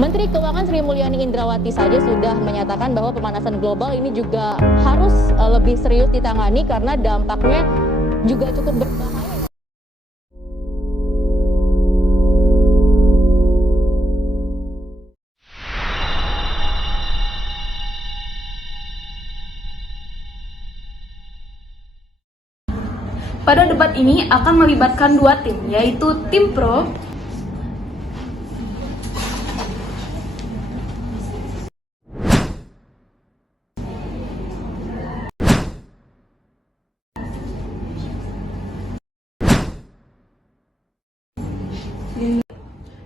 Menteri Keuangan Sri Mulyani Indrawati saja sudah menyatakan bahwa pemanasan global ini juga harus lebih serius ditangani karena dampaknya juga cukup berbahaya. Pada debat ini akan melibatkan dua tim, yaitu tim pro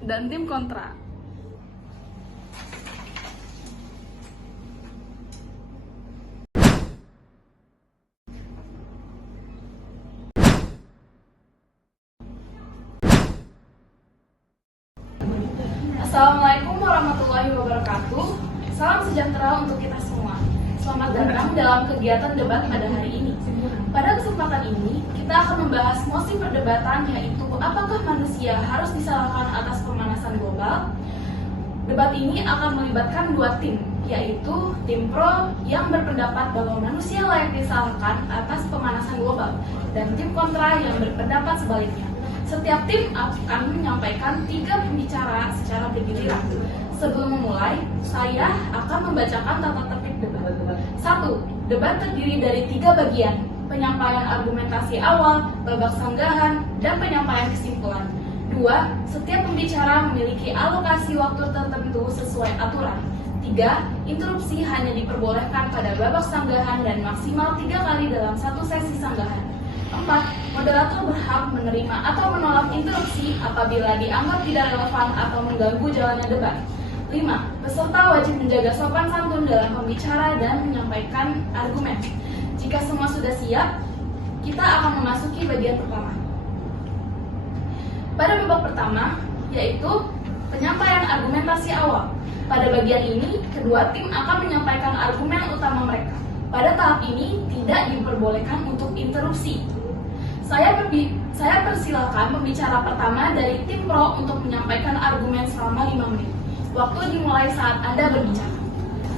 dan tim kontra. Assalamualaikum warahmatullahi wabarakatuh. Salam sejahtera untuk kita semua. Selamat datang dalam kegiatan debat pada hari ini. Pada kesempatan ini, kita akan membahas mosi perdebatan, yaitu apakah manusia harus disalahkan atas pemanasan global. Debat ini akan melibatkan dua tim, yaitu tim pro yang berpendapat bahwa manusia layak disalahkan atas pemanasan global, dan tim kontra yang berpendapat sebaliknya. Setiap tim akan menyampaikan 3 pembicara secara bergiliran. Sebelum memulai, saya akan membacakan tata tertib debat. 1. Debat terdiri dari 3 bagian: penyampaian argumentasi awal, babak sanggahan, dan penyampaian kesimpulan. 2. Setiap pembicara memiliki alokasi waktu tertentu sesuai aturan. 3. Interupsi hanya diperbolehkan pada babak sanggahan dan maksimal 3 kali dalam satu sesi sanggahan. 4. Moderator berhak menerima atau menolak interupsi apabila dianggap tidak relevan atau mengganggu jalannya debat. 5. Peserta wajib menjaga sopan santun dalam membicara dan menyampaikan argumen. Jika semua sudah siap, kita akan memasuki bagian pertama. Pada babak pertama, yaitu penyampaian argumentasi awal. Pada bagian ini, kedua tim akan menyampaikan argumen utama mereka. Pada tahap ini, tidak diperbolehkan untuk interupsi. Saya persilakan pembicara pertama dari tim pro untuk menyampaikan argumen selama 5 menit. Waktu dimulai saat Anda berbicara.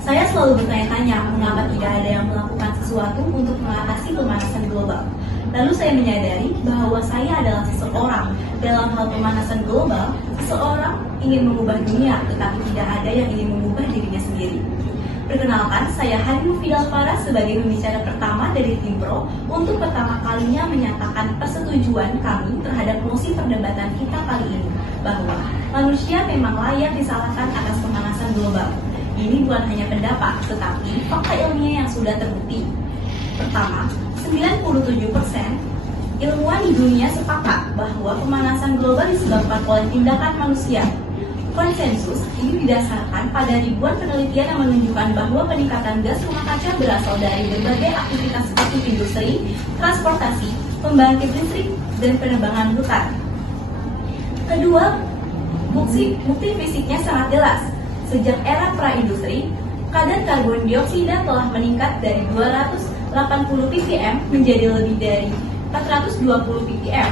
Saya selalu bertanya-tanya mengapa tidak ada yang melakukan sesuatu untuk mengatasi pemanasan global. Lalu saya menyadari bahwa saya adalah seseorang. Dalam hal pemanasan global, seseorang ingin mengubah dunia, tetapi tidak ada yang ingin mengubah dirinya sendiri. Perkenalkan, saya Harim Fidal Farah sebagai pembicara pertama dari tim pro untuk pertama kalinya menyatakan persetujuan kami terhadap mosi perdebatan kita kali ini, bahwa manusia memang layak disalahkan atas pemanasan global. Ini bukan hanya pendapat, tetapi fakta ilmiah yang sudah terbukti. Pertama, 97% ilmuwan di dunia sepakat bahwa pemanasan global disebabkan oleh tindakan manusia. Konsensus ini didasarkan pada ribuan penelitian yang menunjukkan bahwa peningkatan gas rumah kaca berasal dari berbagai aktivitas seperti industri, transportasi, pembangkit listrik, dan penebangan hutan. Kedua, bukti fisiknya sangat jelas. Sejak era pra-industri, kadar karbon dioksida telah meningkat dari 280 ppm menjadi lebih dari 420 ppm,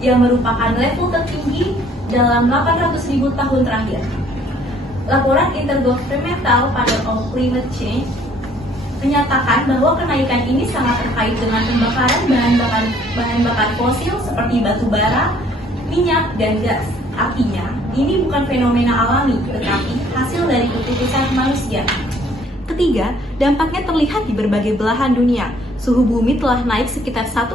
yang merupakan level tertinggi dalam 800.000 tahun terakhir. Laporan Intergovernmental Panel on Climate Change menyatakan bahwa kenaikan ini sangat terkait dengan pembakaran bahan bakar fosil seperti batu bara, minyak, dan gas. Artinya, ini bukan fenomena alami, tetapi hasil dari keputusan manusia. Ketiga, dampaknya terlihat di berbagai belahan dunia. Suhu bumi telah naik sekitar 1,1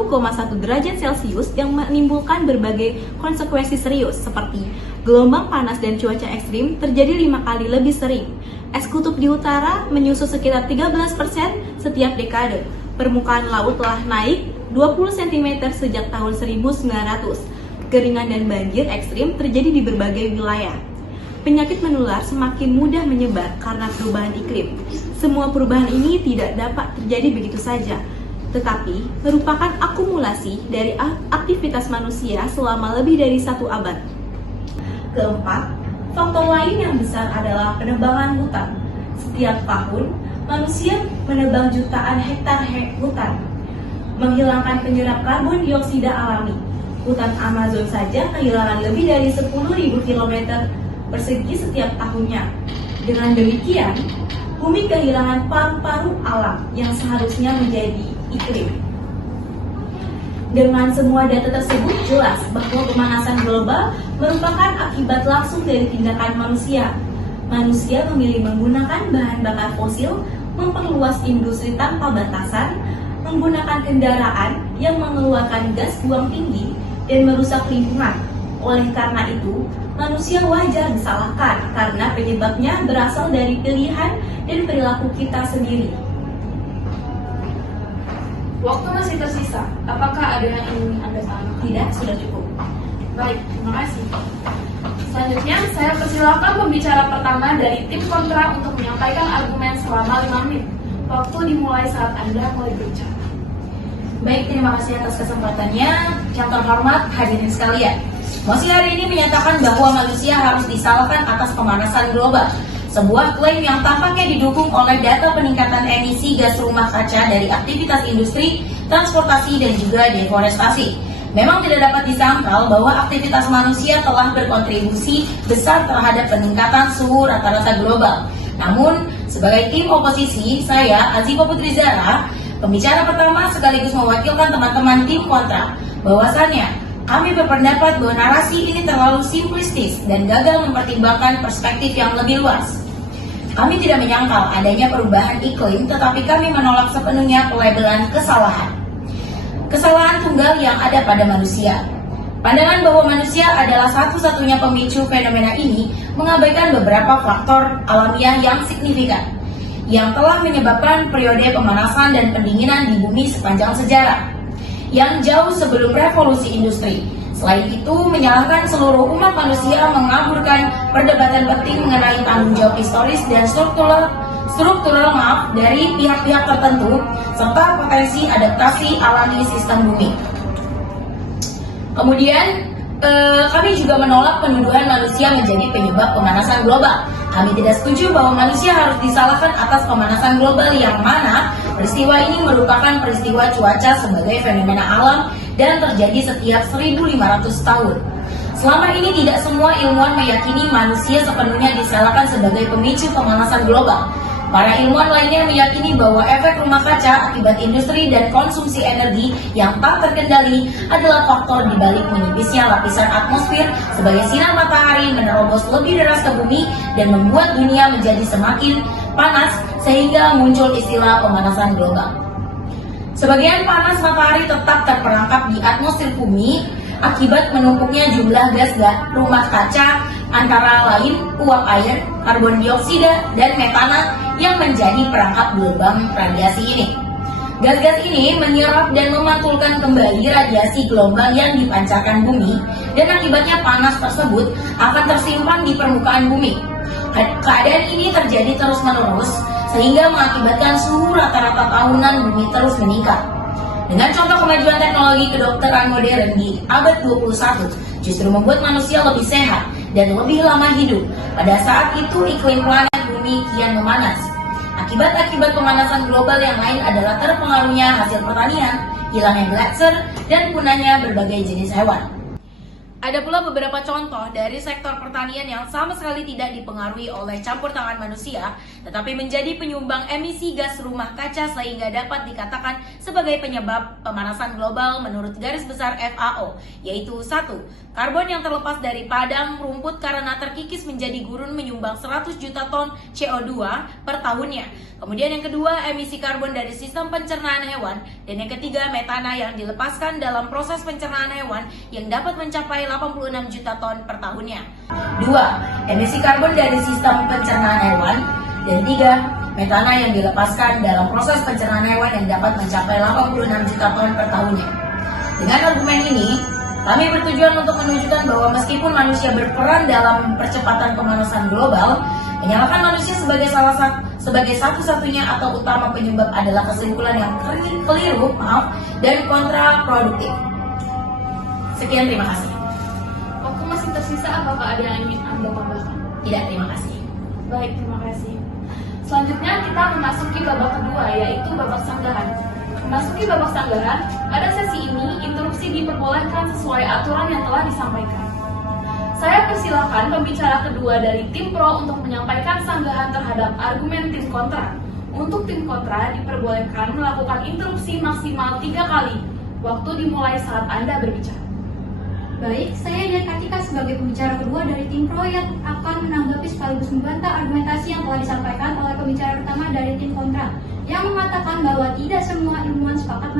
derajat Celcius yang menimbulkan berbagai konsekuensi serius seperti gelombang panas dan cuaca ekstrim terjadi 5 kali lebih sering. Es kutub di utara menyusut sekitar 13% setiap dekade. Permukaan laut telah naik 20 cm sejak tahun 1900. Kekeringan dan banjir ekstrim terjadi di berbagai wilayah. Penyakit menular semakin mudah menyebar karena perubahan iklim. Semua perubahan ini tidak dapat terjadi begitu saja, tetapi merupakan akumulasi dari aktivitas manusia selama lebih dari 1 abad. Keempat, faktor lain yang besar adalah penebangan hutan. Setiap tahun, manusia menebang jutaan hektar hutan, menghilangkan penyerap karbon dioksida alami. Hutan Amazon saja kehilangan lebih dari 10.000 km persegi setiap tahunnya. Dengan demikian, bumi kehilangan paru-paru alam yang seharusnya menjadi iklim. Dengan semua data tersebut jelas bahwa pemanasan global merupakan akibat langsung dari tindakan manusia. Manusia memilih menggunakan bahan bakar fosil, memperluas industri tanpa batasan, menggunakan kendaraan yang mengeluarkan gas buang tinggi, dan merusak lingkungan. Oleh karena itu, manusia wajar disalahkan karena penyebabnya berasal dari pilihan dan perilaku kita sendiri. Waktu masih tersisa, apakah ada yang ingin Anda tanyakan? Tidak, sudah cukup. Baik, terima kasih. Selanjutnya, saya persilakan pembicara pertama dari tim kontra untuk menyampaikan argumen selama 5 menit. Waktu dimulai saat Anda mulai berbicara. Baik, terima kasih atas kesempatannya. Yang terhormat hadirin sekalian, mosi hari ini menyatakan bahwa manusia harus disalahkan atas pemanasan global. Sebuah klaim yang tampaknya didukung oleh data peningkatan emisi gas rumah kaca dari aktivitas industri, transportasi, dan juga deforestasi. Memang tidak dapat disangkal bahwa aktivitas manusia telah berkontribusi besar terhadap peningkatan suhu rata-rata global. Namun, sebagai tim oposisi, saya, Azifa Putri Zahra, pembicara pertama sekaligus mewakilkan teman-teman tim kontra, bahwasannya kami berpendapat bahwa narasi ini terlalu simplistis dan gagal mempertimbangkan perspektif yang lebih luas. Kami tidak menyangkal adanya perubahan iklim, tetapi kami menolak sepenuhnya pelabelan kesalahan. Kesalahan tunggal yang ada pada manusia. Pandangan bahwa manusia adalah satu-satunya pemicu fenomena ini mengabaikan beberapa faktor alamiah yang signifikan, yang telah menyebabkan periode pemanasan dan pendinginan di bumi sepanjang sejarah, yang jauh sebelum revolusi industri. Selain itu, menyalahkan seluruh umat manusia mengaburkan perdebatan penting mengenai tanggung jawab historis dan struktural dari pihak-pihak tertentu, serta potensi adaptasi alami sistem bumi. Kemudian, kami juga menolak penuduhan manusia menjadi penyebab pemanasan global. Kami tidak setuju bahwa manusia harus disalahkan atas pemanasan global yang mana peristiwa ini merupakan peristiwa cuaca sebagai fenomena alam dan terjadi setiap 1.500 tahun. Selama ini tidak semua ilmuwan meyakini manusia sepenuhnya disalahkan sebagai pemicu pemanasan global. Para ilmuwan lainnya meyakini bahwa efek rumah kaca akibat industri dan konsumsi energi yang tak terkendali adalah faktor dibalik menipisnya lapisan atmosfer sebagai sinar matahari menerobos lebih deras ke bumi dan membuat dunia menjadi semakin panas sehingga muncul istilah pemanasan global. Sebagian panas matahari tetap terperangkap di atmosfer bumi akibat menumpuknya jumlah gas rumah kaca antara lain uap air, karbon dioksida, dan metana yang menjadi perangkap gelombang radiasi ini. Gas-gas ini menyerap dan memantulkan kembali radiasi gelombang yang dipancarkan bumi, dan akibatnya panas tersebut akan tersimpan di permukaan bumi. Keadaan ini terjadi terus-menerus sehingga mengakibatkan suhu rata-rata tahunan bumi terus meningkat. Dengan contoh kemajuan teknologi kedokteran modern di abad 21 justru membuat manusia lebih sehat dan lebih lama hidup. Pada saat itu iklim planet bumi kian memanas. Akibat-akibat pemanasan global yang lain adalah terpengaruhnya hasil pertanian, hilangnya gletser, dan punahnya berbagai jenis hewan. Ada pula beberapa contoh dari sektor pertanian yang sama sekali tidak dipengaruhi oleh campur tangan manusia, tetapi menjadi penyumbang emisi gas rumah kaca sehingga dapat dikatakan sebagai penyebab pemanasan global menurut garis besar FAO, yaitu 1. Karbon yang terlepas dari padang rumput karena terkikis menjadi gurun menyumbang 100 juta ton CO2 per tahunnya. Kemudian yang kedua, emisi karbon dari sistem pencernaan hewan. Dan yang ketiga, metana yang dilepaskan dalam proses pencernaan hewan yang dapat mencapai 86 juta ton per tahunnya. 2. Emisi karbon dari sistem pencernaan hewan. Dan 3. Metana yang dilepaskan dalam proses pencernaan hewan yang dapat mencapai 86 juta ton per tahunnya. Dengan argumen ini, kami bertujuan untuk menunjukkan bahwa meskipun manusia berperan dalam percepatan pemanasan global, menyalahkan manusia sebagai satu-satunya atau utama penyebab adalah kesimpulan yang keliru dan kontraproduktif. Sekian, terima kasih. Waktu masih tersisa, apakah ada yang ingin Anda tambahkan? Tidak, terima kasih. Baik, terima kasih. Selanjutnya kita memasuki babak kedua, yaitu babak sanggahan. Memasuki babak sanggahan, pada sesi ini interupsi diperbolehkan sesuai aturan yang telah disampaikan. Saya persilahkan pembicara kedua dari tim pro untuk menyampaikan sanggahan terhadap argumen tim kontra. Untuk tim kontra diperbolehkan melakukan interupsi maksimal 3 kali. Waktu dimulai saat Anda berbicara. Baik, saya Dian Kartika sebagai pembicara kedua dari tim pro yang akan menanggapi sekaligus membantah argumentasi yang telah disampaikan oleh pembicara pertama dari tim kontra yang mengatakan bahwa tidak semua ilmuwan sepakat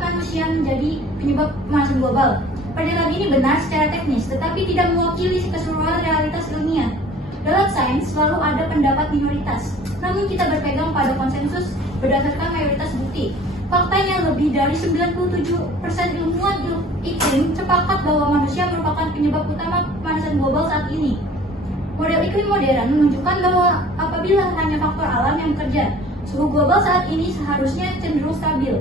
manusia menjadi penyebab pemanasan global. Pernyataan ini benar secara teknis, tetapi tidak mewakili keseluruhan realitas ilmiah. Dalam sains selalu ada pendapat minoritas, namun kita berpegang pada konsensus berdasarkan mayoritas bukti. Faktanya lebih dari 97% ilmuwan iklim sepakat bahwa manusia merupakan penyebab utama pemanasan global saat ini. Model iklim modern menunjukkan bahwa apabila hanya faktor alam yang bekerja, suhu global saat ini seharusnya cenderung stabil.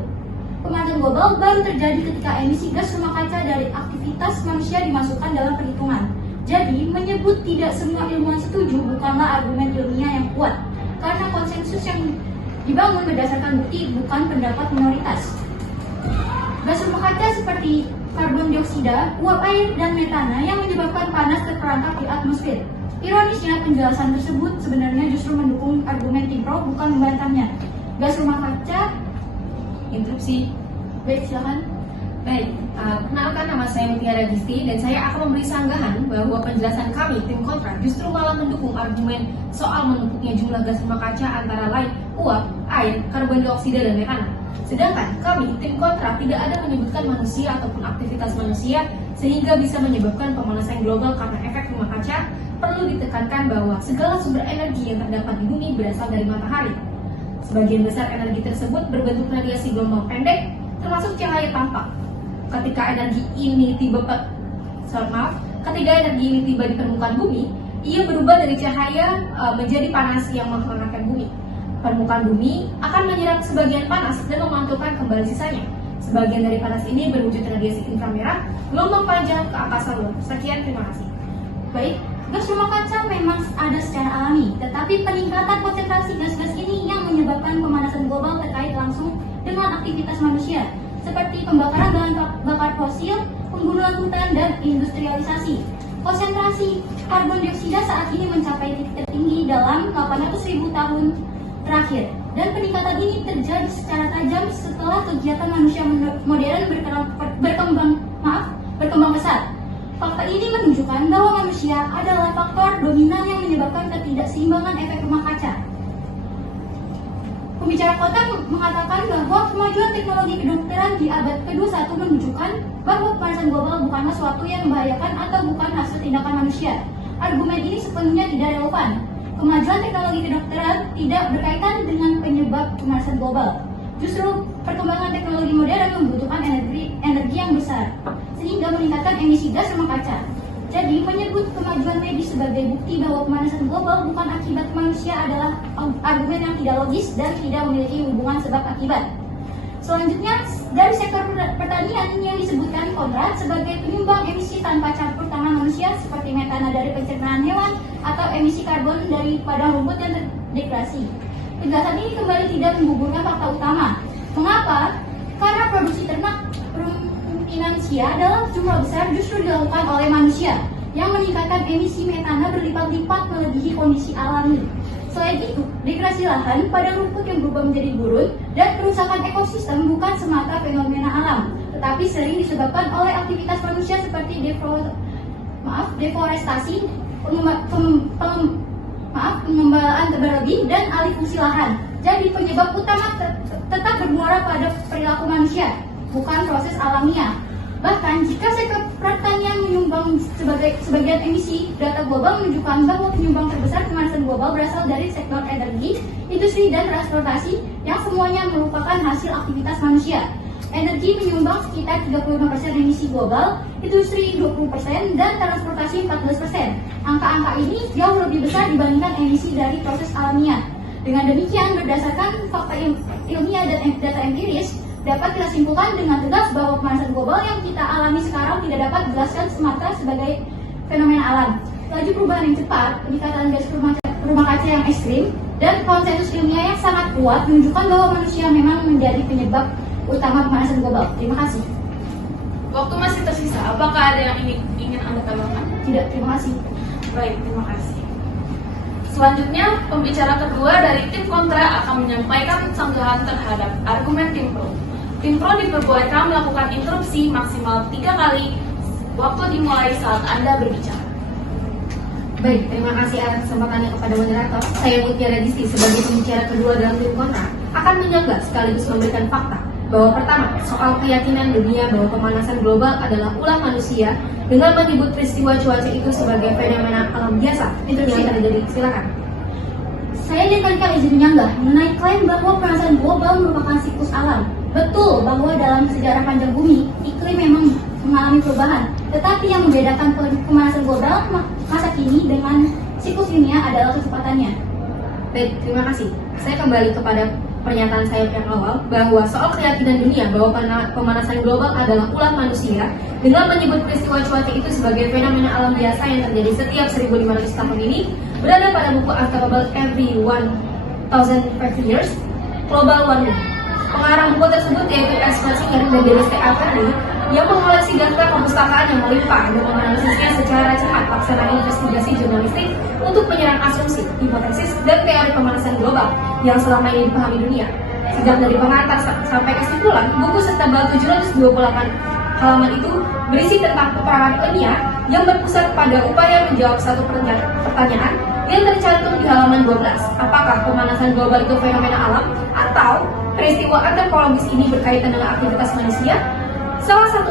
Pemanasan global baru terjadi ketika emisi gas rumah kaca dari aktivitas manusia dimasukkan dalam perhitungan. Jadi, menyebut tidak semua ilmuwan setuju bukanlah argumen ilmiah yang kuat, karena konsensus yang dibangun berdasarkan bukti bukan pendapat minoritas. Gas rumah kaca seperti karbon dioksida, uap air, dan metana yang menyebabkan panas terperangkap di atmosfer. Ironisnya, penjelasan tersebut sebenarnya justru mendukung argumen tim pro, bukan membantahnya. Gas rumah kaca. Interupsi. Baik, silakan. Baik, kenalkan nama saya Mutiara Gisti dan saya akan memberi sanggahan bahwa penjelasan kami tim kontra justru malah mendukung argumen soal menumpuknya jumlah gas rumah kaca antara lain uap, air, karbon dioksida, dan metana. Sedangkan kami tim kontra tidak ada menyebutkan manusia ataupun aktivitas manusia sehingga bisa menyebabkan pemanasan global karena efek rumah kaca. Perlu ditekankan bahwa segala sumber energi yang terdapat di bumi berasal dari matahari. Sebagian besar energi tersebut berbentuk radiasi gelombang pendek, termasuk cahaya tampak. Ketika energi ini tiba di permukaan bumi, ia berubah dari cahaya menjadi panas yang menghangatkan bumi. Permukaan bumi akan menyerap sebagian panas dan memantulkan kembali sisanya. Sebagian dari panas ini berwujud radiasi inframerah, gelombang panjang ke angkasa luar. Sekian, terima kasih. Baik, gas rumah kaca memang ada secara alami, tetapi peningkatan konsentrasi gas-gas ini yang menyebabkan pemanasan global terkait langsung dengan aktivitas manusia, seperti pembakaran bahan bakar fosil, pembunuhan hutan, dan industrialisasi. Konsentrasi karbon dioksida saat ini mencapai titik tertinggi dalam 800.000 tahun terakhir, dan peningkatan ini terjadi secara tajam setelah kegiatan manusia modern berkembang pesat. Fakta ini menunjukkan bahwa manusia adalah faktor dominan yang menyebabkan ketidakseimbangan efek rumah kaca. Pembicara kota mengatakan bahwa kemajuan teknologi kedokteran di abad ke-21 menunjukkan bahwa pemanasan global bukanlah suatu yang membahayakan atau bukan hasil tindakan manusia. Argumen ini sepenuhnya tidak relevan. Kemajuan teknologi kedokteran tidak berkaitan dengan penyebab pemanasan global. Justru perkembangan teknologi modern membutuhkan energi yang besar, sehingga meningkatkan emisi gas rumah kaca. Jadi, menyebut kemajuan medis sebagai bukti bahwa pemanasan global bukan akibat manusia adalah argumen yang tidak logis dan tidak memiliki hubungan sebab akibat. Selanjutnya, dari sektor pertanian yang disebutkan kontra sebagai penyumbang emisi tanpa campur tangan manusia seperti metana dari pencernaan hewan atau emisi karbon dari padang rumput yang terdegradasi. Penjelasan ini kembali tidak menggugurkan fakta utama. Mengapa? Karena produksi ternak ruminansia dalam jumlah besar justru dilakukan oleh manusia yang meningkatkan emisi metana berlipat-lipat melebihi kondisi alami. Selain itu, degradasi lahan, padang rumput yang berubah menjadi gurun, dan kerusakan ekosistem bukan semata fenomena alam, tetapi sering disebabkan oleh aktivitas manusia seperti deforestasi, pengembalaan berlebih, dan alih fungsi lahan. Jadi penyebab utama tetap bermuara pada perilaku manusia, bukan proses alamiah. Bahkan jika sektor pertanian menyumbang sebagian emisi, data global menunjukkan bahwa penyumbang terbesar pemanasan global berasal dari sektor energi, industri, dan transportasi yang semuanya merupakan hasil aktivitas manusia. Energi menyumbang sekitar 35% emisi global, industri 20%, dan transportasi 14%. Angka-angka ini jauh lebih besar dibandingkan emisi dari proses alamiah. Dengan demikian, berdasarkan fakta ilmiah dan data empiris, dapat kita simpulkan dengan tegas bahwa pemanasan global yang kita alami sekarang tidak dapat dijelaskan semata sebagai fenomena alam. Laju perubahan yang cepat, peningkatan gas rumah kaca yang ekstrim, dan konsensus ilmiah yang sangat kuat menunjukkan bahwa manusia memang menjadi penyebab utama pemanasan global. Terima kasih. Waktu masih tersisa, apakah ada yang ingin Anda tambahkan? tidak. Terima kasih. Baik, terima kasih. Selanjutnya, pembicara kedua dari tim kontra akan menyampaikan sanggahan terhadap argumen tim pro. Tim pro diperbolehkan melakukan interupsi maksimal 3 kali. Waktu dimulai saat Anda berbicara. Baik, terima kasih atas kesempatannya kepada moderator. Saya Mutiara Disti sebagai pembicara kedua dalam tim kontra akan menyanggah sekaligus memberikan fakta bahwa pertama, soal keyakinan dunia bahwa pemanasan global adalah ulah manusia dengan menyebut peristiwa cuaca itu sebagai fenomena alam biasa yang terjadi. Silakan. Saya Dekartika izin menyanggah mengenai klaim bahwa pemanasan global merupakan siklus alam. Betul bahwa dalam sejarah panjang bumi, iklim memang mengalami perubahan. Tetapi yang membedakan pemanasan global masa kini dengan siklus dunia adalah kecepatannya. Baik, terima kasih. Saya kembali kepada pernyataan saya yang awal bahwa soal keyakinan dunia bahwa pemanasan global adalah ulah manusia dengan menyebut peristiwa cuaca itu sebagai fenomena alam biasa yang terjadi setiap 1500 tahun ini berada pada buku Unstoppable Every 1050 Years Global Warming. Pengarang buku tersebut yaitu Esper Singer dan Dennis T. Avery yang mengoleksi daftar perpustakaan yang melimpah dan menganalisisnya secara cepat pelaksanaan investigasi jurnalistik untuk menyerang asumsi, hipotesis, dan teori pemanasan global yang selama ini dipahami dunia. Sejak dari pengantar sampai kesimpulan, buku setebal 728 halaman itu berisi tentang peperangan ilmiah yang berpusat pada upaya menjawab satu pertanyaan yang tercantum di halaman 12. Apakah pemanasan global itu fenomena alam atau peristiwa antropologis ini berkaitan dengan aktivitas manusia? Salah satu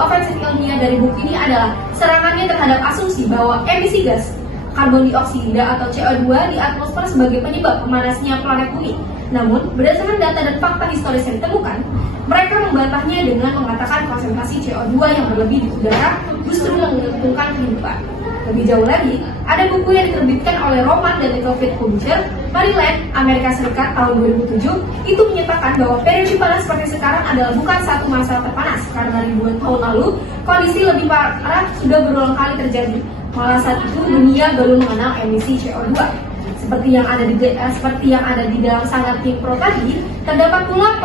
ofensif ilmiah dari buku ini adalah serangannya terhadap asumsi bahwa emisi gas karbon dioksida atau CO2 di atmosfer sebagai penyebab pemanasnya planet bumi. Namun, berdasarkan data dan fakta historis yang ditemukan, mereka membantahnya dengan mengatakan konsentrasi CO2 yang berlebih di udara justru menguntungkan kehidupan. Lebih jauh lagi, ada buku yang diterbitkan oleh Roman dan David Publisher, Maryland, Amerika Serikat tahun 2007, itu menyatakan bahwa periode panas seperti sekarang adalah bukan satu masa terpanas, karena ribuan tahun lalu, kondisi lebih parah sudah berulang kali terjadi. Malah saat itu dunia baru mengenal emisi CO2. Seperti yang ada di dalam sangat tim pro tadi, terdapat pula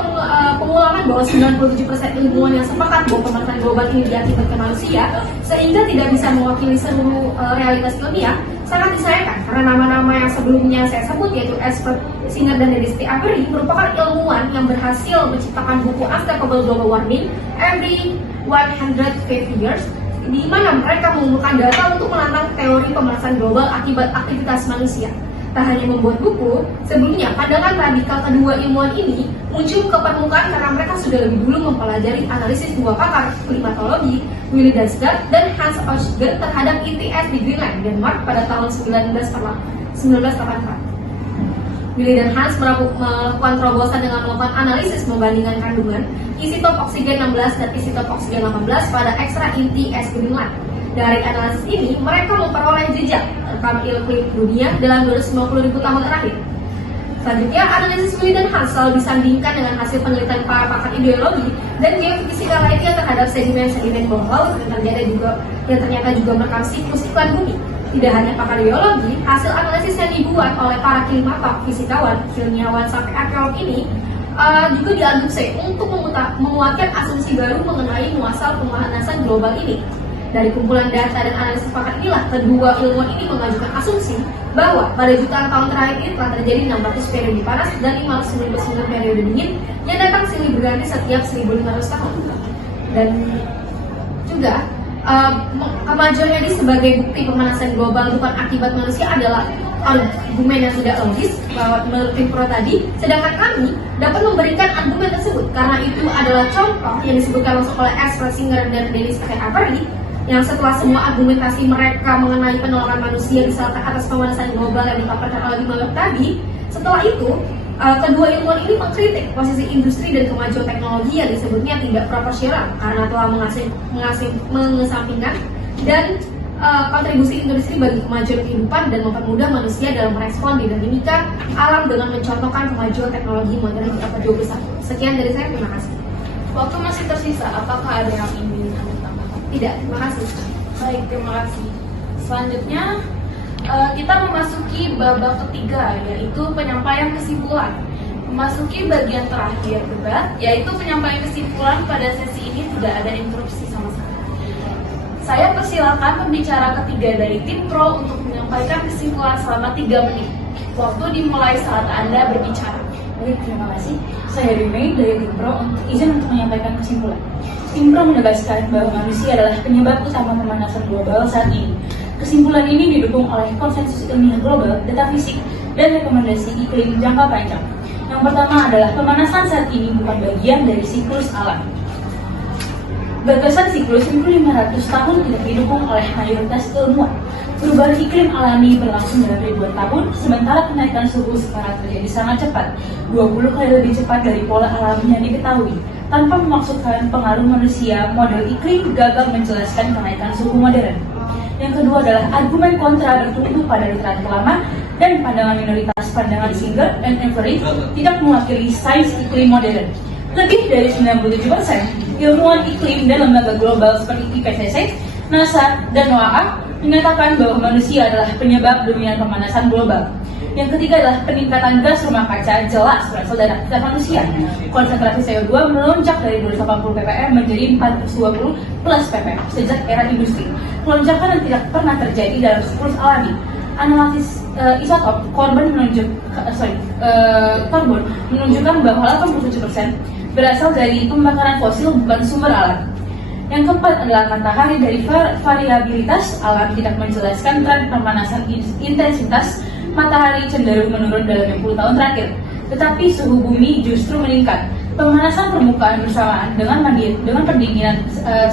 pengulangan bahwa 97% ilmuwan yang sepakat bahwa pemanasan global ini diakibatkan manusia, sehingga tidak bisa mewakili seluruh realitas ilmiah. Sangat disayangkan karena nama-nama yang sebelumnya saya sebut yaitu Esper Singer dan Dennis T. Avery merupakan ilmuwan yang berhasil menciptakan buku Unstoppable Global Warming Every 150 Years, di mana mereka mengumpulkan data untuk menantang teori pemanasan global akibat aktivitas manusia. Tak hanya membuat buku, sebelumnya pandangan radikal kedua ilmuwan ini muncul ke permukaan karena mereka sudah lebih dulu mempelajari analisis dua pakar klimatologi, Willy Dansgaard dan Hans Ørsted terhadap ITS di Greenland, Denmark pada tahun 1984. Willy dan Hans melakukan terobosan dengan melakukan analisis membandingkan kandungan isotop oksigen 16 dan isotop oksigen 18 pada ekstra inti es Greenland. Dari analisis ini, mereka memperoleh jejak rekam iklim dunia dalam 250.000 tahun terakhir. Selanjutnya, analisis Willy dan Hans selalu disandingkan dengan hasil penelitian para pakar ideologi dan geofisika lainnya terhadap sedimen-sedimen bawah laut yang ternyata juga merekam siklus iklan bumi. Tidak hanya pakar geologi, hasil analisis yang dibuat oleh para klimatolog, fisikawan, ilmiawan sampai arkeolog ini juga diadopsi untuk menguatkan asumsi baru mengenai muasal pemanasan global ini. Dari kumpulan data dan analisis pakar inilah, kedua ilmuwan ini mengajukan asumsi bahwa pada jutaan tahun terakhir ini telah terjadi 600 periode panas dan 599 periode dingin yang datang silih berganti setiap 1500 tahun. Dan juga kemajuan ini sebagai bukti pemanasan global bukan akibat manusia adalah argumen yang tidak logis bahwa menurut tim pro tadi, sedangkan kami dapat memberikan argumen tersebut karena itu adalah contoh yang disebutkan langsung oleh Esper Singer dan Dennis T. Avery yang setelah semua argumentasi mereka mengenai penolakan manusia disalahkan atas pemanasan global yang dipaparkan oleh Imam tadi, setelah itu kedua ilmuwan ini mengkritik posisi industri dan kemajuan teknologi yang disebutnya tidak proporsional karena telah mengesampingkan dan kontribusi industri bagi kemajuan kehidupan dan mempermudah manusia dalam merespon dinamika alam dengan mencontohkan kemajuan teknologi modern di abad 21. Sekian dari saya, terima kasih. Waktu masih tersisa, apakah ada yang ingin Anda tambahkan? Tidak, terima kasih. Baik, terima kasih. Selanjutnya, kita memasuki babak ketiga, yaitu penyampaian kesimpulan. Memasuki bagian terakhir debat, yaitu penyampaian kesimpulan. Pada sesi ini tidak ada interupsi sama sekali. Saya persilakan pembicara ketiga dari tim Pro untuk menyampaikan kesimpulan selama 3 menit. Waktu dimulai saat Anda berbicara. Baik, terima kasih. Saya Rime dari tim Pro izin untuk menyampaikan kesimpulan. Tim Pro menegaskan bahwa manusia adalah penyebab utama pemanasan global saat ini. Kesimpulan ini didukung oleh konsensus ilmiah global, data fisik, dan rekomendasi iklim jangka panjang. Yang pertama adalah pemanasan saat ini bukan bagian dari siklus alam. Gagasan siklus 1500 tahun tidak didukung oleh mayoritas ilmuwan. Perubahan iklim alami berlangsung dalam ribuan tahun, sementara kenaikan suhu sekarang terjadi sangat cepat, 20 kali lebih cepat dari pola alami yang diketahui. Tanpa memaksudkan pengaruh manusia, model iklim gagal menjelaskan kenaikan suhu modern. Yang kedua adalah argumen kontra bertumbuh pada literatur lama dan pandangan minoritas, pandangan single and average tidak mewakili sains iklim modern. Lebih dari 97% ilmuwan iklim dan lembaga global seperti IPCC, NASA, dan NOAA menyatakan bahwa manusia adalah penyebab dominan pemanasan global. Yang ketiga adalah peningkatan gas rumah kaca jelas berasal dari aktivitas manusia. Konsentrasi CO2 melonjak dari 280 ppm menjadi 420 plus ppm sejak era industri. Lonjakan yang tidak pernah terjadi dalam siklus alami. Analisis isotop karbon menunjukkan bahwa 87% berasal dari pembakaran fosil bukan sumber alam. Yang keempat adalah matahari dari variabilitas alam tidak menjelaskan tren pemanasan intensitas matahari cenderung menurun dalam 20 tahun terakhir. Tetapi suhu bumi justru meningkat. Pemanasan permukaan bersamaan dengan pendinginan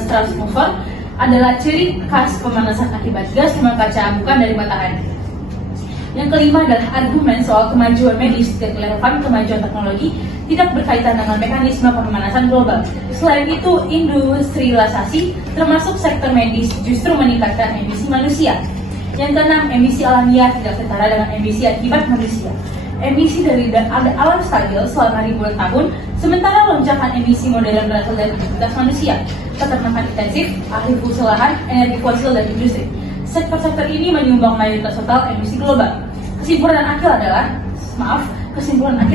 stratosfer adalah ciri khas pemanasan akibat gas rumah kaca bukan dari matahari. Yang kelima adalah argumen soal kemajuan medis dan relevan kemajuan teknologi tidak berkaitan dengan mekanisme pemanasan global. Selain itu, industrialisasi termasuk sektor medis justru meningkatkan emisi manusia. Yang keenam, emisi alamiah tidak setara dengan emisi akibat manusia. Emisi dari alam stabil selama ribuan tahun, sementara lonjakan emisi modern berasal dari aktivitas manusia, peternakan intensif, agrikultur lahan, energi fosil, dan industri. Sektor-sektor ini menyumbang mayoritas total emisi global. Kesimpulan akhir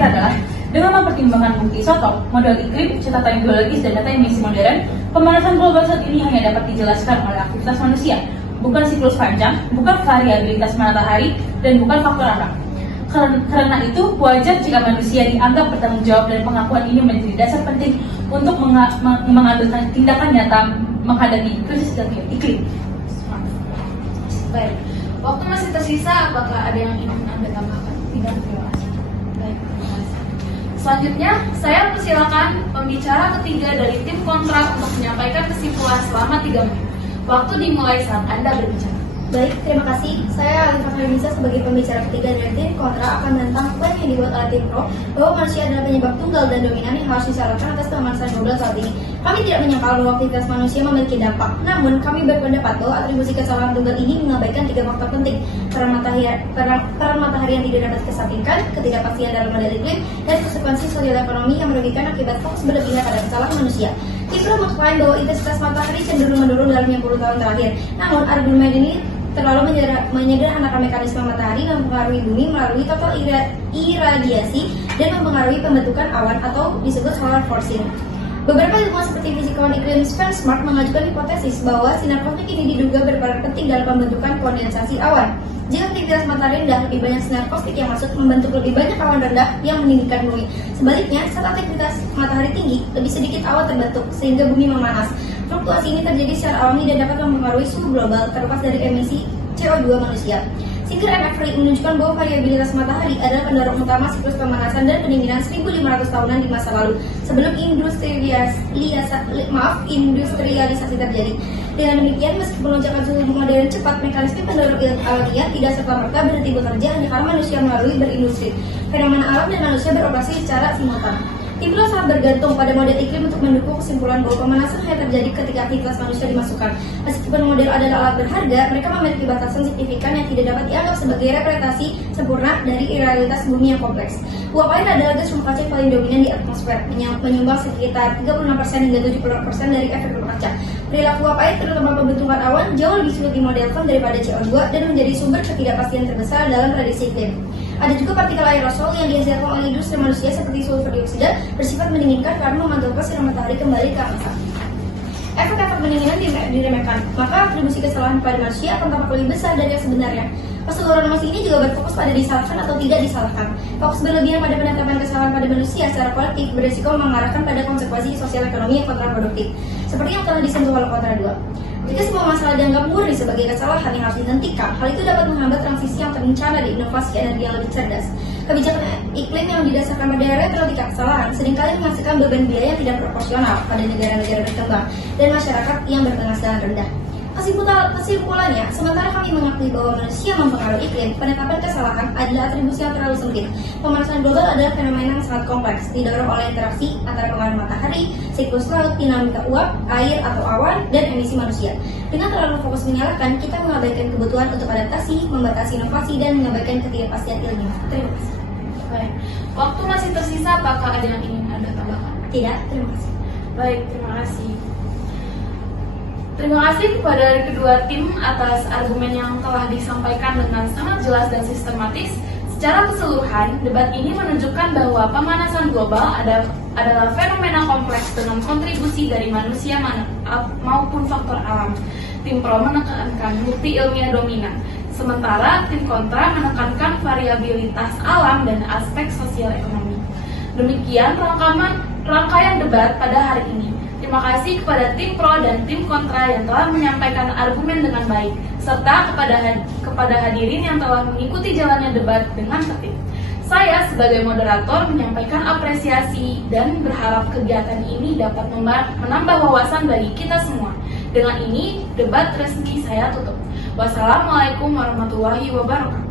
adalah dengan mempertimbangkan bukti isotop, model iklim, catatan geologis, dan data emisi modern, pemanasan global saat ini hanya dapat dijelaskan oleh aktivitas manusia, bukan siklus panjang, bukan variabilitas matahari, dan bukan faktor alam. Karena itu, wajar jika manusia dianggap bertanggung jawab dan pengakuan ini menjadi dasar penting untuk mengambil tindakan nyata menghadapi krisis iklim. Baik, waktu masih tersisa, apakah ada yang ingin Anda tambahkan? Tidak, terima kasih. Baik, terima kasih. Selanjutnya, saya persilakan pembicara ketiga dari tim kontrak untuk menyampaikan kesimpulan selama 3 menit. Waktu dimulai saat Anda berbicara. Baik, terima kasih. Saya Alif Fakhrinisa sebagai pembicara ketiga dari tim kontra akan menentang klaim yang dibuat oleh tim pro bahwa manusia adalah penyebab tunggal dan dominan yang harus disyaratkan atas pemanasan global saat ini. Kami tidak menyangkal bahwa aktivitas manusia memiliki dampak. Namun, kami berpendapat bahwa atribusi kesalahan tunggal ini mengabaikan 3 faktor penting: peran matahari yang tidak dapat dikesampingkan, ketidakpastian dalam model iklim, dan konsekuensi sosial ekonomi yang merugikan akibat fokus berlebihan pada kesalahan manusia. Tim pro mengklaim bahwa intensitas matahari cenderung menurun dalam 50 tahun terakhir. Namun, argumen ini terlalu menyederhanakan mekanisme matahari yang mempengaruhi bumi melalui total iradiasi dan mempengaruhi pembentukan awan atau disebut solar forcing. Beberapa ilmuwan seperti fisikawan iklim Sven Smart mengajukan hipotesis bahwa sinar kosmik ini diduga berperan penting dalam pembentukan kondensasi awan. Jika aktivitas matahari rendah, lebih banyak sinar kosmik yang masuk membentuk lebih banyak awan rendah yang meninggikan bumi. Sebaliknya, saat aktivitas matahari tinggi, lebih sedikit awan terbentuk sehingga bumi memanas. Fluktuasi ini terjadi secara alami dan dapat mempengaruhi suhu global terlepas dari emisi CO2 manusia. Singer and Avery menunjukkan bahwa variabilitas matahari adalah pendorong utama siklus pemanasan dan pendinginan 1500 tahunan di masa lalu sebelum industrialisasi terjadi. Dengan demikian, meskipun lonjakan suhu modern cepat, mekanisme pendorong alamiah tidak serta-merta berhenti bekerja hanya karena manusia melalui berindustri. Fenomena alam dan manusia beroperasi secara simultan. Tim pro sangat bergantung pada model iklim untuk mendukung kesimpulan bahwa pemanasan hanya terjadi ketika aktivitas manusia dimasukkan. Meskipun model adalah alat berharga, mereka memiliki batasan signifikan yang tidak dapat dianggap sebagai representasi sempurna dari realitas bumi yang kompleks. Uap air adalah gas rumah kaca yang paling dominan di atmosfer, menyumbang sekitar 36% hingga 70% dari efek rumah kaca. Perilaku uap air, terutama pembentukan awan, jauh lebih sulit dimodelkan daripada CO2 dan menjadi sumber ketidakpastian terbesar dalam prediksi iklim. Ada juga partikel aerosol yang dihasilkan oleh industri manusia seperti sulfur dioksida bersifat mendinginkan karena memantulkan sinar matahari kembali ke angkasa. efek-efek pendinginan diremehkan, maka atribusi kesalahan pada manusia akan tampak lebih besar dari yang sebenarnya. Keseluruhan emosi ini juga berfokus pada disalahkan atau tidak disalahkan. Fokus berlebihan pada penetapan kesalahan pada manusia secara kolektif beresiko mengarahkan pada konsekuensi sosial ekonomi yang kontraproduktif, seperti yang telah disentuh oleh kontra 2. Jika semua masalah dianggap murni sebagai kesalahan yang harus dihentikan, hal itu dapat menghambat transisi yang terencana di inovasi energi yang lebih cerdas. Kebijakan iklim yang didasarkan pada retorika kesalahan seringkali menghasilkan beban biaya yang tidak proporsional pada negara-negara berkembang dan masyarakat yang berpenghasilan rendah. Kesimpulannya, sementara kami mengakui bahwa manusia mempengaruhi iklim, penetapan kesalahan adalah atribusi yang terlalu sempit. Pemanasan global adalah fenomena yang sangat kompleks, didorong oleh interaksi antara pengaruh matahari, siklus laut, dinamika uap, air atau awan, dan emisi manusia. Dengan terlalu fokus menyalahkan, kita mengabaikan kebutuhan untuk adaptasi, membatasi inovasi, dan mengabaikan ketidakpastian ilmiah. Terima kasih. Baik, waktu masih tersisa, apakah ada yang ingin Anda tambahkan? Tidak, terima kasih. Baik, terima kasih. Terima kasih kepada kedua tim atas argumen yang telah disampaikan dengan sangat jelas dan sistematis. Secara keseluruhan, debat ini menunjukkan bahwa pemanasan global adalah fenomena kompleks dengan kontribusi dari manusia maupun faktor alam. Tim pro menekankan bukti ilmiah dominan, sementara tim kontra menekankan variabilitas alam dan aspek sosial ekonomi. Demikian rangkaian debat pada hari ini. Terima kasih kepada tim pro dan tim kontra yang telah menyampaikan argumen dengan baik, serta kepada hadirin yang telah mengikuti jalannya debat dengan tertib. Saya sebagai moderator menyampaikan apresiasi dan berharap kegiatan ini dapat menambah wawasan bagi kita semua. Dengan ini, debat resmi saya tutup. Wassalamualaikum warahmatullahi wabarakatuh.